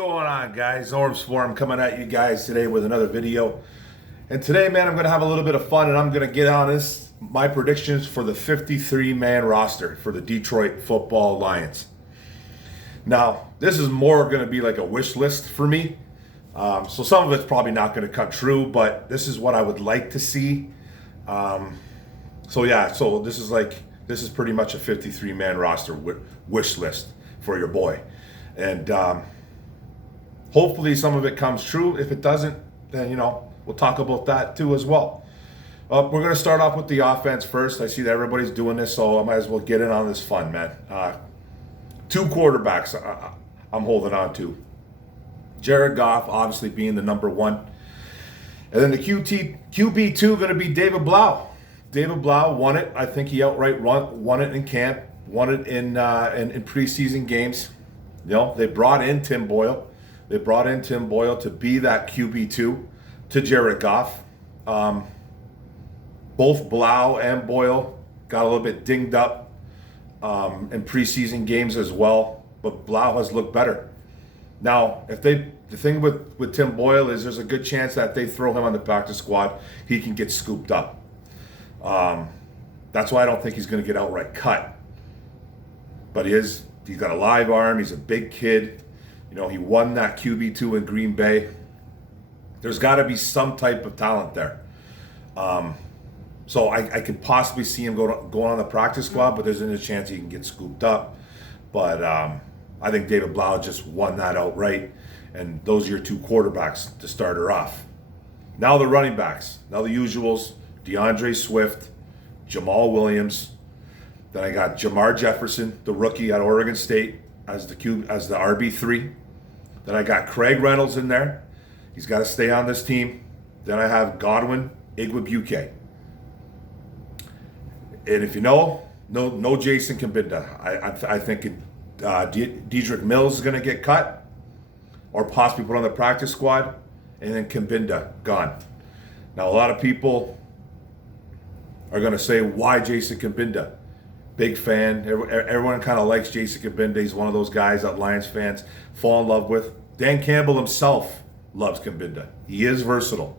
going on, guys? Orbs Forum coming at you guys today with another video. And today, man, I'm going to have a little bit of fun and I'm going to get on my predictions for the 53-man roster for the Detroit Football Lions. Now, this is more going to be like a wish list for me. So some of it's probably not going to come true, but this is what I would like to see. So this is pretty much a 53-man roster wish list for your boy. And hopefully some of it comes true. If it doesn't, then, we'll talk about that too as well. We're going to start off with the offense first. I see that everybody's doing this, so I might as well get in on this fun, man. Two quarterbacks I'm holding on to. Jared Goff, obviously being the number one. And then the QB2 going to be David Blau. David Blau won it. I think he outright won it in camp, won it in preseason games. They brought in Tim Boyle. They brought in Tim Boyle to be that QB2 to Jared Goff. Both Blau and Boyle got a little bit dinged up in preseason games as well, but Blau has looked better. Now, the thing with Tim Boyle is there's a good chance that they throw him on the practice squad, he can get scooped up. That's why I don't think he's going to get outright cut. But he's got a live arm. He's a big kid. He won that QB2 in Green Bay. There's got to be some type of talent there. So I could possibly see him going on the practice squad, but there's a chance he can get scooped up. But I think David Blau just won that outright. And those are your two quarterbacks to start her off. Now the running backs. Now the usuals. DeAndre Swift, Jamal Williams. Then I got Jamar Jefferson, the rookie at Oregon State, as the RB3. Then I got Craig Reynolds in there. He's got to stay on this team. Then I have Godwin Igwebuike. And if no Jason Kabinda. I think Dedrick Mills is going to get cut or possibly put on the practice squad, and then Kabinda gone. Now, a lot of people are going to say, why Jason Kabinda? Big fan. Everyone kind of likes Jason Kabinda. He's one of those guys that Lions fans fall in love with. Dan Campbell himself loves Kabinda. He is versatile.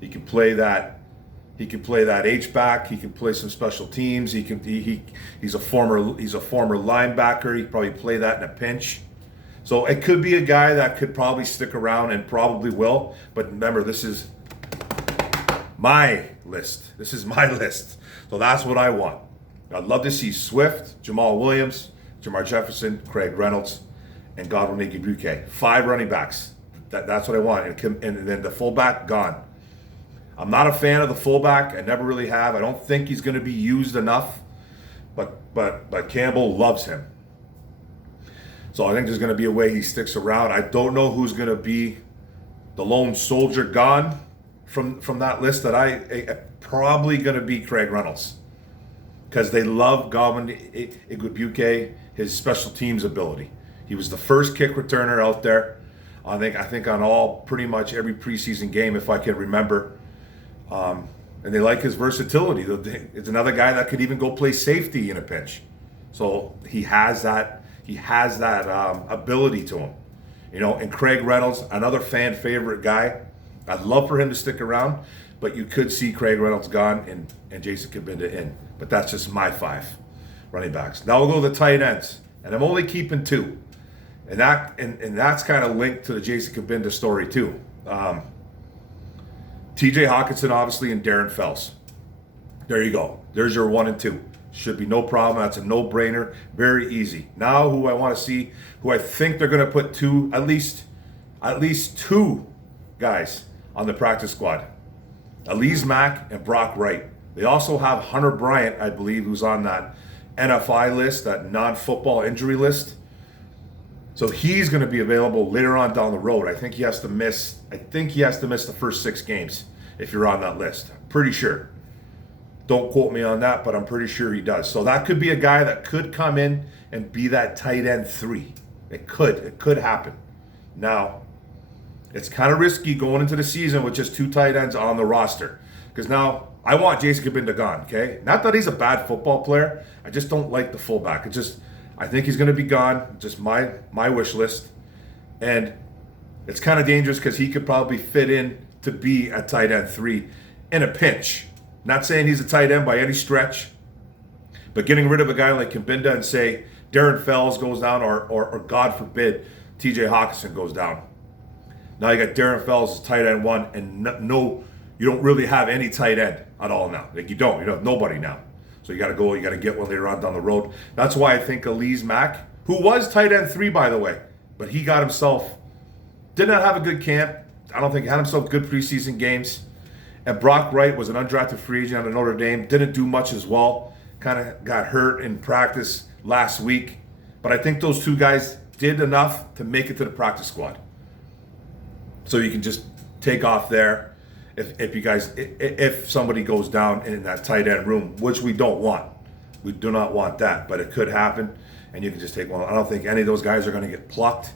He can play that. He can play that H-back. He can play some special teams. He's a former linebacker. He probably play that in a pinch. So it could be a guy that could probably stick around and probably will. But remember, this is my list. This is my list. So that's what I want. I'd love to see Swift, Jamal Williams, Jamar Jefferson, Craig Reynolds, and Godwin Igwebuike. 5 running backs. That's what I want. And then the fullback, gone. I'm not a fan of the fullback. I never really have. I don't think he's going to be used enough. But Campbell loves him. So I think there's going to be a way he sticks around. I don't know who's going to be the lone soldier gone from that list. Probably going to be Craig Reynolds, because they love Godwin Igwebuike, his special teams ability. He was the first kick returner out there. I think on pretty much every preseason game, if I can remember. And they like his versatility. It's another guy that could even go play safety in a pinch. So he has that ability to him. And Craig Reynolds, another fan favorite guy. I'd love for him to stick around, but you could see Craig Reynolds gone and Jason Kabinda in. But that's just my 5 running backs. Now we'll go to the tight ends, and I'm only keeping 2. And that's kind of linked to the Jason Kabinda story too. TJ Hawkinson, obviously, and Darren Fells. There you go. There's your 1 and 2. Should be no problem. That's a no-brainer. Very easy. Now, who I want to see, who I think they're going to put at least two guys on the practice squad. Elise Mack and Brock Wright. They also have Hunter Bryant, I believe, who's on that NFI list, that non-football injury list. So he's going to be available later on down the road. I think he has to miss the first 6 games if you're on that list. I'm pretty sure. Don't quote me on that, but I'm pretty sure he does. So that could be a guy that could come in and be that tight end 3. It could happen. Now, it's kind of risky going into the season with just 2 tight ends on the roster, because now I want Jason Kabinda gone, okay? Not that he's a bad football player. I just don't like the fullback. I think he's going to be gone. Just my wish list. And it's kind of dangerous because he could probably fit in to be a tight end 3 in a pinch. Not saying he's a tight end by any stretch, but getting rid of a guy like Kabinda and say Darren Fells goes down or God forbid, TJ Hawkinson goes down. Now you got Darren Fells as tight end 1 and no, you don't really have any tight end at all now. Like you don't have nobody now. So you got to get one later on down the road. That's why I think Elise Mack, who was tight end 3 by the way, but he got himself, did not have a good camp. I don't think he had himself good preseason games. And Brock Wright was an undrafted free agent out of Notre Dame. Didn't do much as well. Kind of got hurt in practice last week. But I think those 2 guys did enough to make it to the practice squad. So you can just take off there if somebody goes down in that tight end room, which we don't want. We do not want that, but it could happen, and you can just take one. I don't think any of those guys are going to get plucked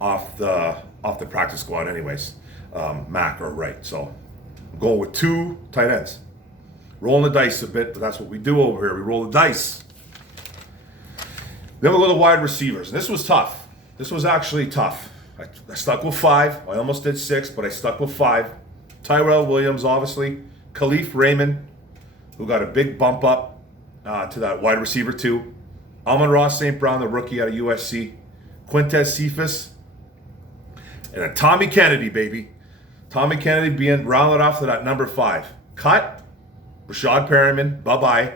off the practice squad anyways, Mack or Wright. So I'm going with 2 tight ends. Rolling the dice a bit, but that's what we do over here. We roll the dice. Then we'll go to wide receivers. And this was tough. This was actually tough. I stuck with 5. I almost did 6, but I stuck with 5. Tyrell Williams, obviously. Khalif Raymond, who got a big bump up to that wide receiver 2. Amon-Ra St. Brown, the rookie out of USC. Quintez Cephas. And then Tommy Kennedy, baby. Tommy Kennedy being rounded off to that number 5. Cut. Rashad Perriman, bye-bye.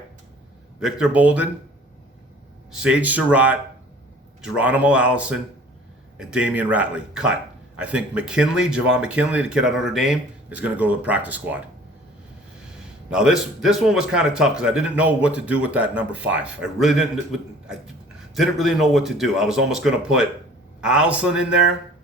Victor Bolden. Sage Surratt. Geronimo Allison. And Damian Ratley, cut. I think Javon McKinley, the kid out of Notre Dame, is going to go to the practice squad. Now this one was kind of tough because I didn't know what to do with that number 5. I didn't really know what to do. I was almost going to put Allison in there.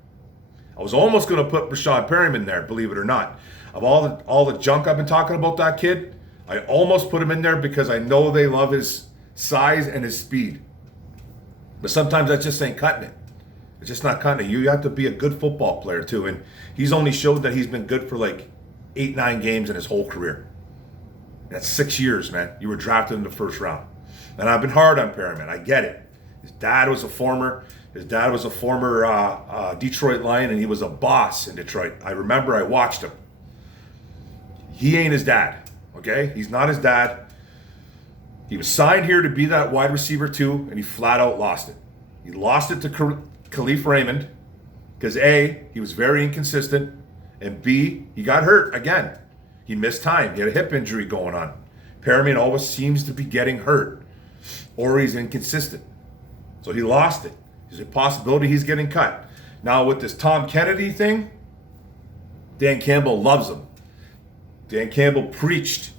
I was almost going to put Rashad Perriman there, believe it or not. Of all the junk I've been talking about that kid, I almost put him in there because I know they love his size and his speed. But sometimes that just ain't cutting it. It's just not cutting it. You have to be a good football player too. And he's only showed that he's been good for like 8-9 games in his whole career. That's 6 years, man. You were drafted in the first round. And I've been hard on Perriman. I get it. His dad was a former Detroit Lion, and he was a boss in Detroit. I remember I watched him. He ain't his dad, okay? He's not his dad. He was signed here to be that wide receiver 2, and he flat out lost it. He lost it to Khalif Raymond because A, he was very inconsistent, and B, he got hurt again. He missed time. He had a hip injury going on. Perriman always seems to be getting hurt, or he's inconsistent. So he lost it. There's a possibility he's getting cut. Now with this Tom Kennedy thing, Dan Campbell loves him. Dan Campbell preached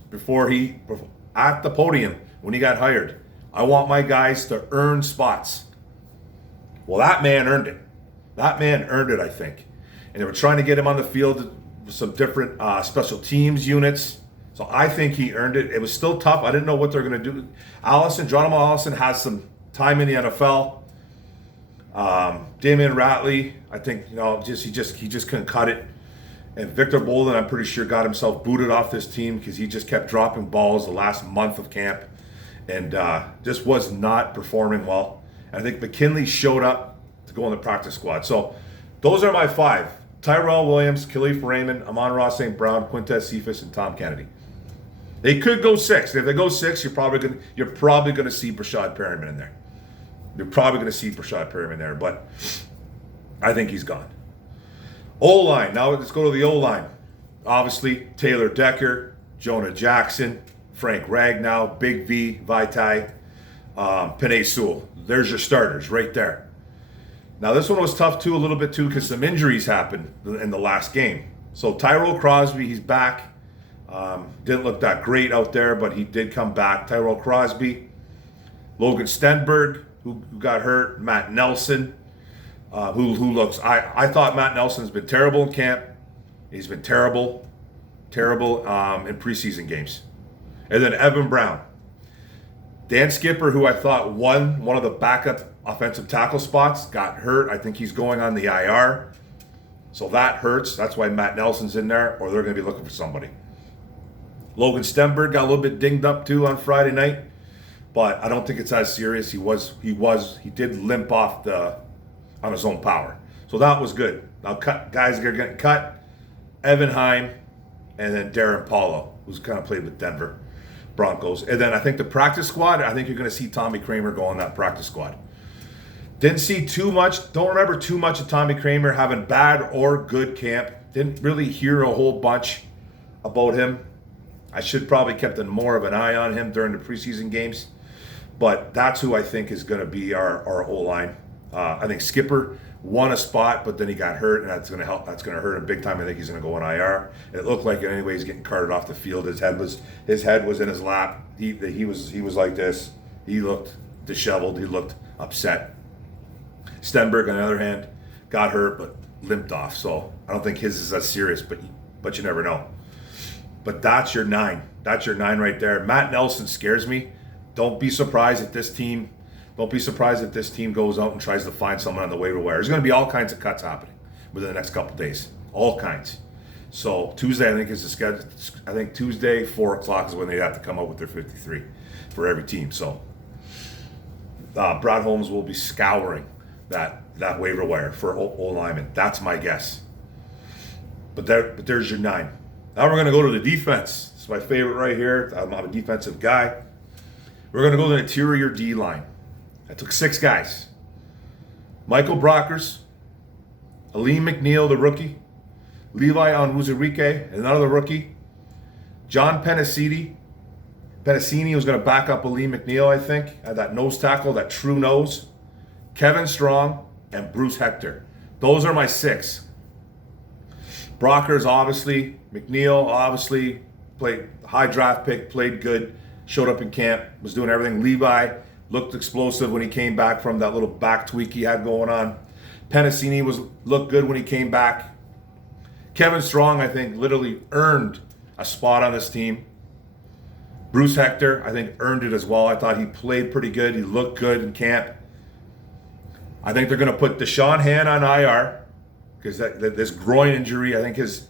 at the podium when he got hired. I want my guys to earn spots. Well, that man earned it. That man earned it, I think. And they were trying to get him on the field with some different special teams units. So I think he earned it. It was still tough. I didn't know what they're going to do. Geronimo Allison has some time in the NFL. Damian Ratley, I think, he just couldn't cut it. And Victor Bolden, I'm pretty sure, got himself booted off this team because he just kept dropping balls the last month of camp and just was not performing well. I think McKinley showed up to go on the practice squad. So those are my 5. Tyrell Williams, Khalif Raymond, Amon-Ra St. Brown, Quintez Cephas, and Tom Kennedy. They could go 6. If they go 6, you're probably going to see Brashad Perriman in there. You're probably going to see Brashad Perriman there, but I think he's gone. O-line. Now let's go to the O-line. Obviously, Taylor Decker, Jonah Jackson, Frank Ragnow, Big V, Vaitai, Penei Sewell. There's your starters right there. Now this one was tough too, a little bit too, because some injuries happened in the last game. So Tyrell Crosby, he's back. Didn't look that great out there, but he did come back. Tyrell Crosby, Logan Stenberg, who got hurt, Matt Nelson, who looks. I thought Matt Nelson's been terrible in camp. He's been terrible in preseason games. And then Evan Brown. Dan Skipper, who I thought won one of the backup offensive tackle spots, got hurt. I think he's going on the IR. So that hurts. That's why Matt Nelson's in there, or they're going to be looking for somebody. Logan Stenberg got a little bit dinged up too on Friday night, but I don't think it's as serious. He did limp off on his own power. So that was good. Now guys are getting cut. Evan Heim and then Darren Paulo, who's kind of played with Denver Broncos. And then I think the practice squad, I think you're going to see Tommy Kramer go on that practice squad. Didn't see too much, don't remember too much of Tommy Kramer having bad or good camp. Didn't really hear a whole bunch about him. I should probably kept more of an eye on him during the preseason games. But that's who I think is going to be our O-line. I think Skipper won a spot, but then he got hurt, and that's going to help. That's going to hurt him big time. I think he's going to go on IR. It looked like it anyway. He's getting carted off the field. His head was in his lap. He was like this. He looked disheveled. He looked upset. Stenberg, on the other hand, got hurt but limped off. So I don't think his is as serious, but you never know. But that's your 9. That's your 9 right there. Matt Nelson scares me. Don't be surprised if this team goes out and tries to find someone on the waiver wire. There's going to be all kinds of cuts happening within the next couple of days. All kinds. So Tuesday, I think, is the schedule. I think Tuesday, 4 o'clock is when they have to come up with their 53 for every team. So Brad Holmes will be scouring that waiver wire for O-lineman. That's my guess. But there's your 9. Now we're going to go to the defense. It's my favorite right here. I'm a defensive guy. We're going to go to the interior D-line. I took 6 guys. Michael Brockers, Aleem McNeil, the rookie, Levi Onwuzurike, another rookie, John Pennicini was going to back up Aleem McNeil, I think, at that nose tackle, that true nose, Kevin Strong, and Bruce Hector. Those are my 6. Brockers, obviously. McNeil, obviously, played high draft pick, played good, showed up in camp, was doing everything. Levi looked explosive when he came back from that little back tweak he had going on. Pennicini looked good when he came back. Kevin Strong, I think, literally earned a spot on this team. Bruce Hector, I think, earned it as well. I thought he played pretty good. He looked good in camp. I think they're going to put Deshaun Hand on IR because this groin injury, I think, is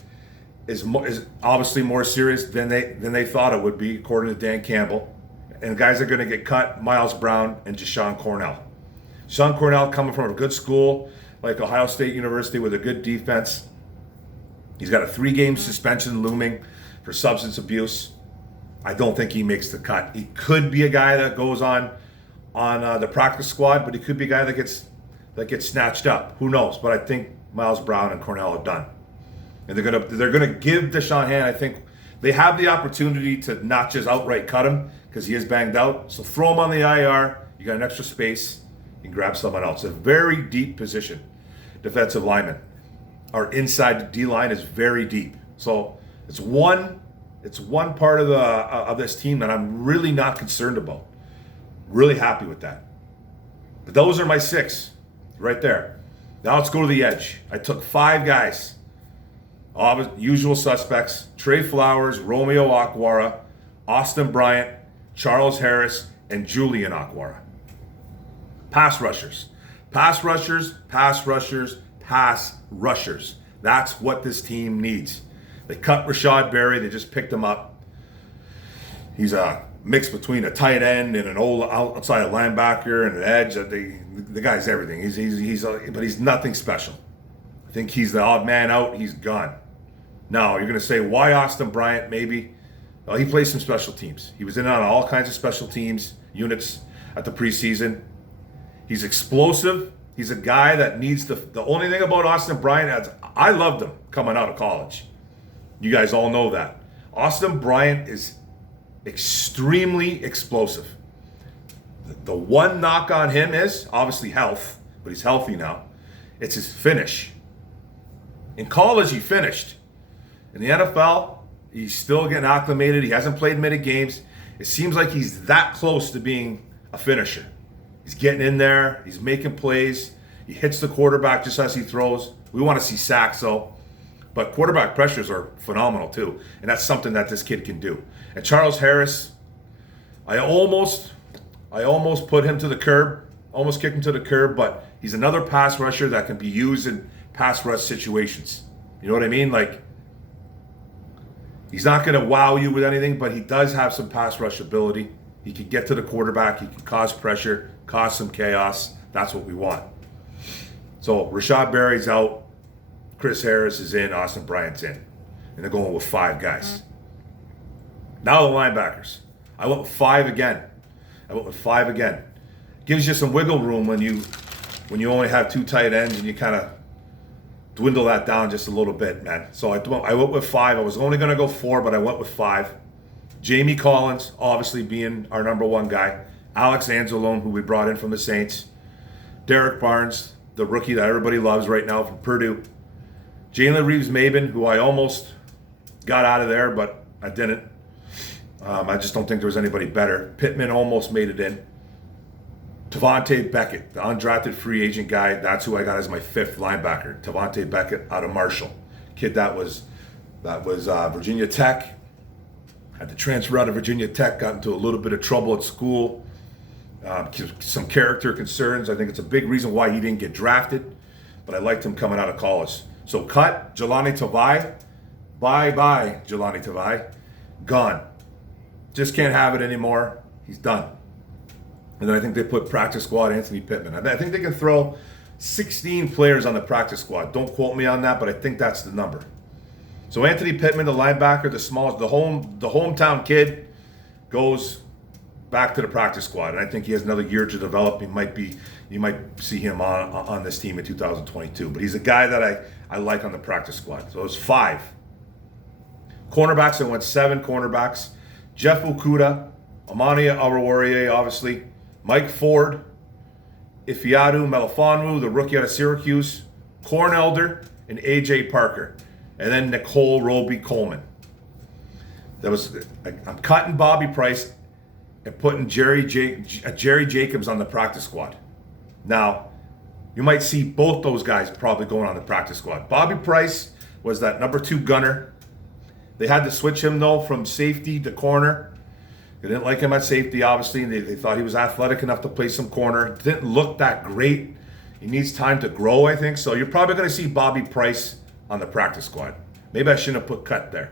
obviously more serious than they thought it would be, according to Dan Campbell. And guys are going to get cut, Miles Brown and Deshaun Cornell. Deshaun Cornell coming from a good school like Ohio State University with a good defense. He's got a 3-game suspension looming for substance abuse. I don't think he makes the cut. He could be a guy that goes on the practice squad, but he could be a guy that gets snatched up. Who knows? But I think Miles Brown and Cornell are done. And they're gonna give Deshaun Hand, I think they have the opportunity to not just outright cut him because he is banged out. So throw him on the IR. You got an extra space. You can grab someone else. A very deep position, defensive lineman. Our inside D line is very deep. So it's one part of this team that I'm really not concerned about. Really happy with that. But those are my 6 right there. Now let's go to the edge. I took 5 guys. All the usual suspects: Trey Flowers, Romeo Okwara, Austin Bryant, Charles Harris, and Julian Okwara. Pass rushers. Pass rushers, pass rushers, pass rushers. That's what this team needs. They cut Rashad Berry. They just picked him up. He's a mix between a tight end and an old outside linebacker and an edge. The guy's everything. But he's nothing special. I think he's the odd man out. He's gone. Now, you're going to say, why Austin Bryant? Maybe. Well, he plays some special teams. He was in on all kinds of special teams units at the preseason. He's explosive. He's a guy that needs the only thing about Austin Bryant is I loved him coming out of college. You guys all know that. Austin Bryant is extremely explosive. The one knock on him is obviously health, but he's healthy now. It's his finish. In college, he finished. In the NFL, he's still getting acclimated. He hasn't played many games. It seems like he's that close to being a finisher. He's getting in there. He's making plays. He hits the quarterback just as he throws. We want to see sacks, though. But quarterback pressures are phenomenal, too. And that's something that this kid can do. And Charles Harris, I almost put him to the curb. Almost kicked him to the curb. But he's another pass rusher that can be used in pass rush situations. You know what I mean? Like, he's not going to wow you with anything, but he does have some pass rush ability. He can get to the quarterback. He can cause pressure, cause some chaos. That's what we want. So Rashad Berry's out. Chris Harris is in. Austin Bryant's in. And they're going with 5 guys. Now the linebackers. I went with 5 again. Gives you some wiggle room when you only have 2 tight ends and you kind of dwindle that down just a little bit, man. So I went with 5. I was only going to go 4, but I went with 5. Jamie Collins, obviously being our number 1 guy. Alex Anzalone, who we brought in from the Saints. Derek Barnes, the rookie that everybody loves right now from Purdue. Jalen Reeves-Maybin, who I almost got out of there, but I didn't. I just don't think there was anybody better. Pittman almost made it in. Tavante Beckett, the undrafted free agent guy. That's who I got as my 5th linebacker. Tavante Beckett out of Marshall. Kid that was Virginia Tech. Had to transfer out of Virginia Tech. Got into a little bit of trouble at school. Some character concerns. I think it's a big reason why he didn't get drafted. But I liked him coming out of college. So cut Jelani Tavai. Bye-bye, Jelani Tavai. Gone. Just can't have it anymore. He's done. And then I think they put practice squad Anthony Pittman. I think they can throw 16 players on the practice squad. Don't quote me on that, but I think that's the number. So Anthony Pittman, the linebacker, the smallest, the hometown kid, goes back to the practice squad. And I think he has another year to develop. You might see him on this team in 2022. But he's a guy that I like on the practice squad. So it was 5. Cornerbacks, I went 7 cornerbacks. Jeff Okudah, Amania Awaroriye, obviously. Mike Ford, Ifeatu Melifonwu, the rookie out of Syracuse. Corn Elder, and A.J. Parker. And then Nicole Roby-Coleman. I'm cutting Bobby Price and putting Jerry Jacobs on the practice squad. Now, you might see both those guys probably going on the practice squad. Bobby Price was that number 2 gunner. They had to switch him, though, from safety to corner. They didn't like him at safety, obviously. And they thought he was athletic enough to play some corner. Didn't look that great. He needs time to grow, I think. So you're probably going to see Bobby Price on the practice squad. Maybe I shouldn't have put cut there.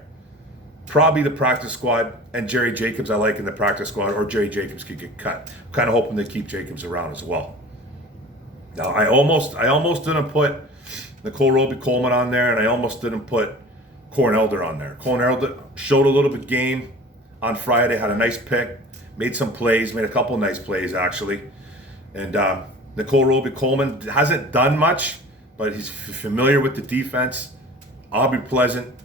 Probably the practice squad, and Jerry Jacobs I like in the practice squad, or Jerry Jacobs could get cut. I'm kind of hoping they keep Jacobs around as well. Now, I almost didn't put Nicole Roby-Coleman on there, and I almost didn't put Corn Elder on there. Corn Elder showed a little bit game on Friday, had a nice pick, made some plays, made a couple nice plays actually. And Nicole Roby-Coleman hasn't done much, but he's familiar with the defense. Aubrey Pleasant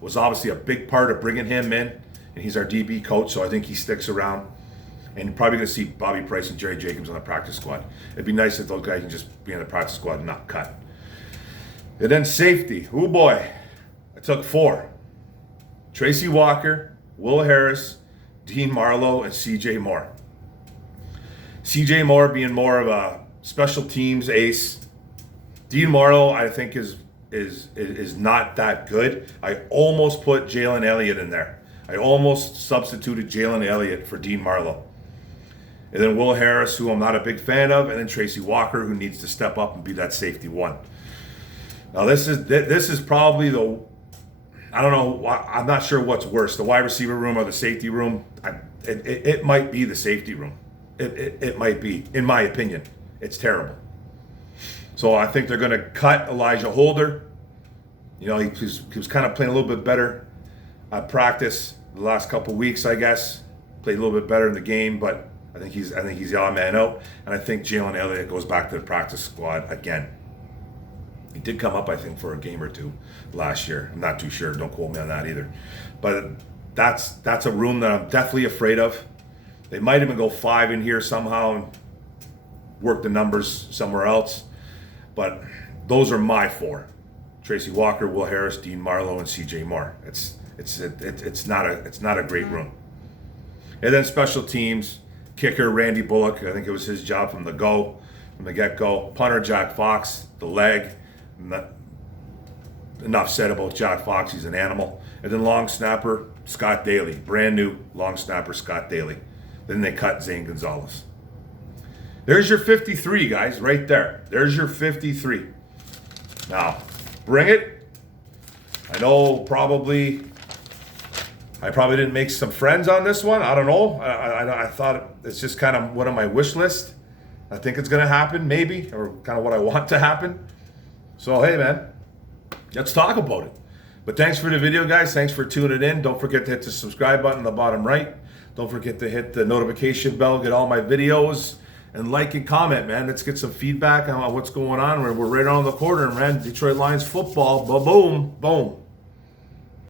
was obviously a big part of bringing him in, and he's our DB coach, so I think he sticks around. And you're probably going to see Bobby Price and Jerry Jacobs on the practice squad. It'd be nice if those guys can just be on the practice squad and not cut. And then safety. Oh boy. I took 4. Tracy Walker, Will Harris, Dean Marlowe, and C.J. Moore. C.J. Moore being more of a special teams ace. Dean Marlowe, I think, is not that good. I almost put Jalen Elliott in there. I almost substituted Jalen Elliott for Dean Marlowe. And then Will Harris, who I'm not a big fan of, and then Tracy Walker, who needs to step up and be that safety 1. Now this is probably I don't know, I'm not sure what's worse, the wide receiver room or the safety room. It might be the safety room. It might be, in my opinion. It's terrible. So I think they're going to cut Elijah Holder. You know, he was kind of playing a little bit better at practice the last couple weeks, I guess. Played a little bit better in the game, but I think he's the odd man out. And I think Jalen Elliott goes back to the practice squad again. He did come up, I think, for a game or 2 last year. I'm not too sure. Don't quote me on that either. But that's a room that I'm definitely afraid of. They might even go 5 in here somehow and work the numbers somewhere else. But those are my 4: Tracy Walker, Will Harris, Dean Marlowe, and C.J. Moore. It's not a great room. And then special teams, kicker Randy Bullock. I think it was his job from the get-go. Punter Jack Fox, the leg. Enough said about Jack Fox. He's an animal. And then long snapper Scott Daly, brand new long snapper Scott Daly. Then they cut Zane Gonzalez. There's your 53, guys, right there. There's your 53. Now, bring it. I know I probably didn't make some friends on this one. I don't know. I thought it's just kind of one of my wish lists. I think it's going to happen, maybe, or kind of what I want to happen. So, hey, man, let's talk about it. But thanks for the video, guys. Thanks for tuning in. Don't forget to hit the subscribe button in the bottom right. Don't forget to hit the notification bell, get all my videos, and like and comment, man. Let's get some feedback on what's going on. We're right on the corner, man. Detroit Lions football. Boom, boom.